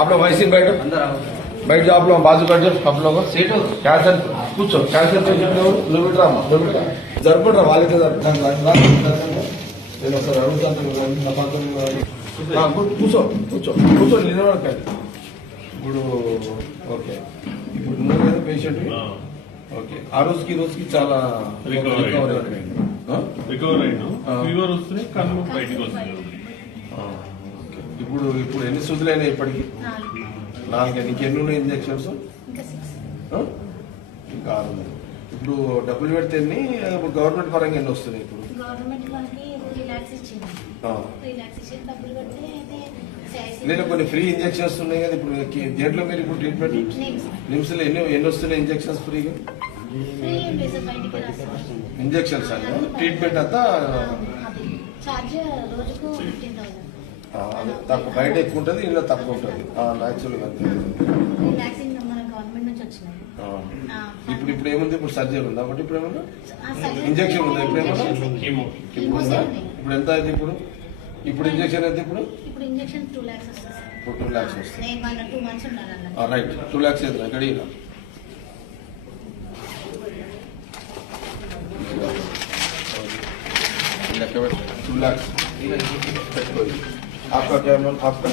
आप लोग वैसे बैठो, बैठ जाओ आप लोग, बाजू बैठ जाओ आप लोग। कैंसर కూర్చో, క్యాన్సర్ పేషెంట్ నువ్వు జరుపుకుంటారా వాళ్ళకి నేను ఒకసారి అడుగుతాను. కూర్చో కూర్చో కూర్చో నిలబడకండి. ఇప్పుడు ఓకే, ఇప్పుడు నువ్వు పేషెంట్ ఓకే, ఆ రోజుకి ఈ రోజుకి చాలా రికవర్ అయినా ఫీవర్ వస్తుంది, కన్ను బయటకు వస్తుంది. ఇప్పుడు ఇప్పుడు ఎన్ని సూదులైనా ఇప్పటికి? 4. నీకు ఎన్ని ఉన్నాయి ఇంజక్షన్స్? ఇంకా 6 ఉన్నాయి. ఇప్పుడు డబ్బులు పెడితే ఎన్ని? గవర్నమెంట్ పరంగా ఎన్ని వస్తున్నాయి ఇప్పుడు? నేను కొన్ని ఫ్రీ ఇంజక్షన్స్ ఉన్నాయి కదా ఇప్పుడు దేంట్లో మీరు ఇప్పుడు ట్రీట్మెంట్ నిమ్స్ లో ఎన్ని వస్తున్నాయి ఇంజక్షన్స్ ఫ్రీగా? ఇంజక్షన్స్ అన్న ట్రీట్మెంట్ అంతా అదే తక్కువ, బయట ఎక్కువ ఉంటుంది, ఇంట్లో తక్కువ ఉంటుంది యాక్చువల్గా. ఇప్పుడు ఇప్పుడు ఏముంది? ఇప్పుడు సర్జరీ ఉందా? ఒకటి ఇప్పుడు ఏమన్నా ఇంజక్షన్ ఉందా? ఇప్పుడు ఏమన్నా ఉందా? ఇప్పుడు ఎంత అయింది ఇప్పుడు? ఇప్పుడు ఇంజక్షన్ అయితే ఇప్పుడు 2 lakhs వస్తుంది. ఇప్పుడు 2 lakhs వస్తుంది. రైట్, 2 lakhs అయితే గడిగా $2 lakhs. आपका क्या नाम? आपका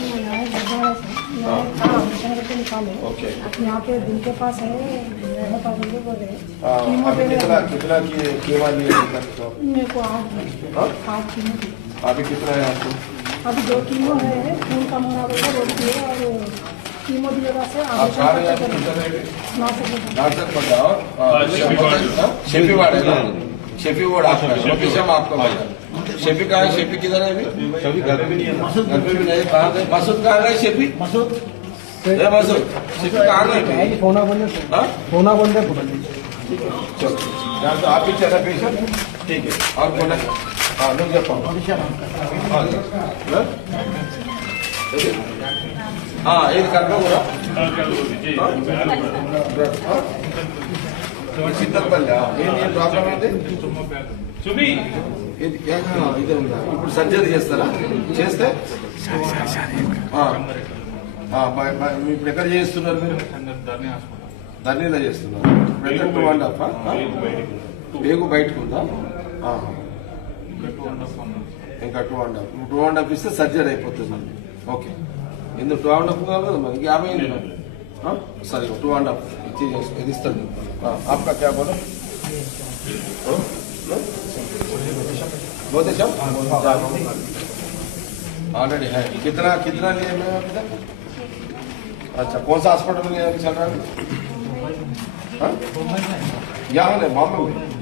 ओके, यहाँ पे दिल के पास है, अभी कितना कीमा लिया मेरे को 8 कीमो। अभी कितना है आपको? अभी 2 कीमो है, खून कम होना होगा वो भी है, और कीमो दिएगा से आप कहाँ रहे हैं? नासिक बताओ, शेफी वार्ड है ना? शेफी वार्ड आपका लोकेशन आपका बताओ। शेफी कहाँ है? शेफी किधर है अभी? शेफी घर पे नहीं है, घर पे भी नहीं। कहाँ गए? मसूद कहाँ गए? शेफी मसूद मसूद शेफी कहाँ गए? होना बंद है, होना बंद है। चलो यहाँ तो आप ही चला पेशेंट, ठीक है। और बोला हाँ लोग जब हाँ ये कर लो पूरा సిద్ధపల్లి. ఏం ప్రాబ్లం అయితే ఇదే ఉందా? ఇప్పుడు సర్జరీ చేస్తారా? చేస్తే ఇప్పుడు ఎక్కడ చేస్తున్నారు మీరు? ధర్నీలో చేస్తున్నారు. ఇప్పుడు 2.5 బేగు బయటకు ఉందా? ఇంకా 2.5 ఇస్తే సర్జరీ అయిపోతుంది. ఓకే, ఎందుకు 2.5 కాదు కదా మరి 50 సరే 2.5 ఇది ఇస్తాను. आपका क्या बोलो? बहुत अच्छा ऑलरेडी है। कितना कितना लिए मैं अभी तक? अच्छा, कौन सा हॉस्पिटल में चल रहा है? यहाँ नहीं,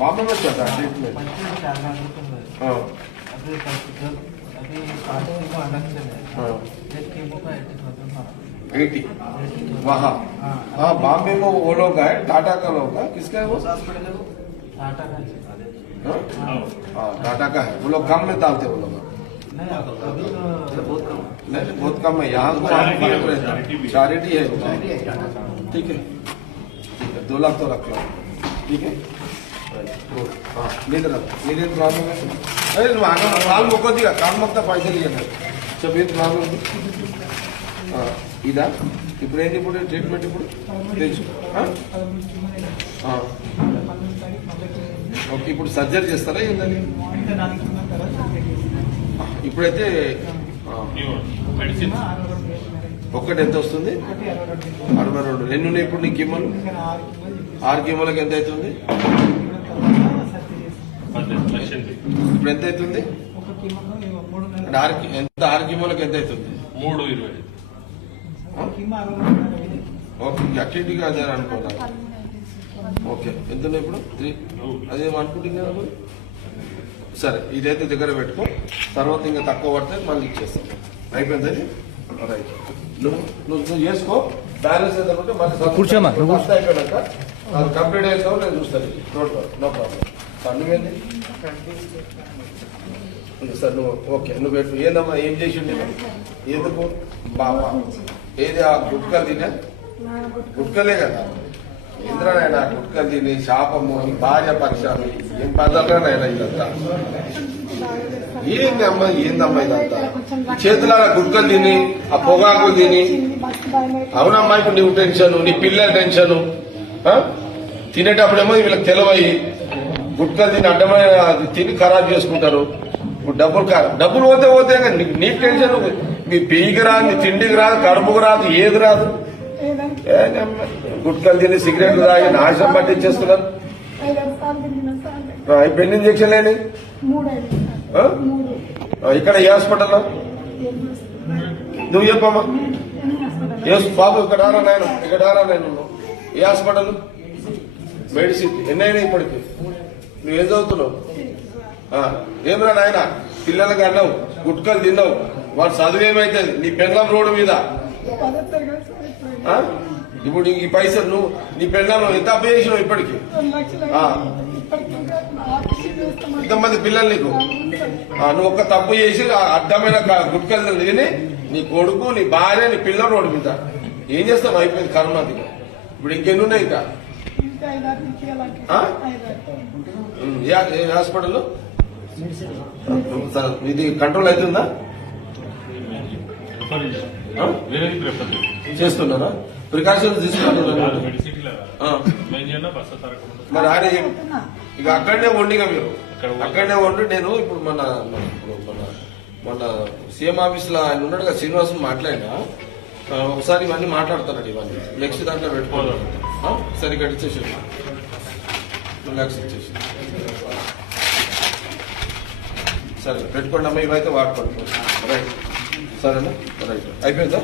बॉम्बे में चल रहा है ट्रीटमेंट। हाँ एटी वहाँ हाँ बॉम्बे में वो लोग है, टाटा का लोग है। किसका है वो? टाटा का है। वो लोग कम में डालते वो लोग नहीं, बहुत कम है। यहाँ तो चैरिटी है, ठीक है 2 लाख तो रख लो, ठीक है। हाँ नींद प्रॉब्लम है? अरे काल मोको दिया, काल मोकता पैसे लिया सब ये प्रॉब्लम ఇదా? ఇప్పుడు ఏంటి ఇప్పుడు ట్రీట్మెంట్? ఇప్పుడు తెలుసు ఓకే, ఇప్పుడు సర్జరీ చేస్తారా ఏంటని? ఇప్పుడైతే ఒక్కటి ఎంత వస్తుంది? 62. ఎన్ని ఉన్నాయి ఇప్పుడు నీ కీమోలు? 6 కీమోలకు ఎంత అవుతుంది? ఇప్పుడు ఎంత అవుతుంది? 6 కీమోలకు ఎంత అవుతుంది? 3.20. ఓకే, అక్టివిటీగా అదే అనుకోవాలి. ఓకే, ఎంత ఇప్పుడు 3 అదే అనుకుంటున్నా. సరే, ఇదైతే దగ్గర పెట్టుకో, తర్వాత ఇంకా తక్కువ పడితే మళ్ళీ ఇచ్చేస్తాం. అయిపోయింది. రైట్, నువ్వు చేసుకో. బ్యాలెన్స్ ఏదంటే మళ్ళీ కూర్చోమా అయిపోయాక అది కంప్లీట్ అవుతావు, నేను చూస్తాను. No problem. సార్ నువ్వేంది సార్? నువ్వు ఓకే, నువ్వు పెట్టు. ఏందమ్మా ఏం చేసి ఉండే? ఎందుకు బాబా ఏది ఆ గుట్కలు తినే? గుట్కలే కదా ఇంద్రనైనా, గుట్కలు తిని శాపము, భార్య పక్షాలు ఏం పదాలైనా ఇదంతా బాగా చేస్తారు. ఏందమ్మా ఇదంతా చేతులారా గుడ్కలు తిని ఆ పొగాకులు తిని బస్సు భయం అయితే అవునమ్మా ఇప్పుడు నీవు టెన్షన్ నీ పిల్లల టెన్షన్ తినేటప్పుడేమో వీళ్ళకి తెలవయి గుట్కలు తిని అడ్డమైన అది తిని ఖరాబ్ చేసుకుంటారు. ఇప్పుడు డబ్బులు పోతే కానీ నీకు టెన్షన్ మీ పీకి రాదు, నీ తిండికి రాదు, కడుపుకు రాదు, ఏది రాదు. ఏదంటే గుట్కలు తిని సిగరెట్లు తాగి నాశనం పట్టించేస్తున్నారు. 5 సార్లు తిరిగిన సార్లు ఇప్పుడు ఎన్ని ఇంజక్షన్ లేని 3 అయింది. 3 ఇక్కడ ఏ హాస్పిటల్లో నువ్వు చెప్పమ్మా బాబు ఇక్కడ రారా నాయన నువ్వు ఏ హాస్పిటల్ మెడిసిన్ ఎన్నైనా ఇప్పటికి నువ్వేం చదువుతున్నావు? ఏమరా నాయన పిల్లలకి అన్నావు గుట్కలు తిన్నావు వాడు చదువు ఏమైతుంది నీ పెళ్ళం రోడ్డు మీద 10వ తరగతి అయిపోయింది. ఇప్పుడు ఈ పైసలు నువ్వు నీ పెళ్ళం ఎంత అప్పు చేసినావు ఇప్పటికి 2 లక్షలు ఇప్పటికీ ఆఫీస్కి చేస్తామని ఇంతమంది పిల్లలు నీకు నువ్వు ఒక్క తప్పు చేసి ఆ అడ్డమైన గుట్కలు తిని నీ కొడుకు నీ భార్య నీ పిల్లల రోడ్డు మీద ఏం చేస్తావు? అయిపోయింది కరోనాది. ఇప్పుడు ఇంకెన్ని ఉన్నాయి ఇంకా? ఇంకా 5 నుంచి అలాంటి ఆ? 5 ఏ హాస్పిటల్ ఇది కంట్రోల్ అవుతుందా? వేరేది ప్రిఫర్ చేస్తున్నారా? ప్రికాషన్స్ తీసుకుంటున్నారా? మెడిసిటీలో బస్సు తరగకుండా మరి ఆయన ఇక అక్కడనే వండిగా మీరు అక్కడనే వండి నేను ఇప్పుడు మన సీఎం ఆఫీస్ లో ఆయన ఉన్నాడు కదా శ్రీనివాసం మాట్లాడినా ఒకసారి ఇవన్నీ మాట్లాడతానండి ఇవన్నీ నెక్స్ట్ దాంట్లో పెట్టుకోవాలి. సరే ఇక్కడ ఇచ్చేసి 2 lakhs ఇచ్చేసి సరే పెట్టుకోండి అమ్మా ఇవైతే వాడుకోండి రైట్ సరేనా రైట్ అయిపోయిందా?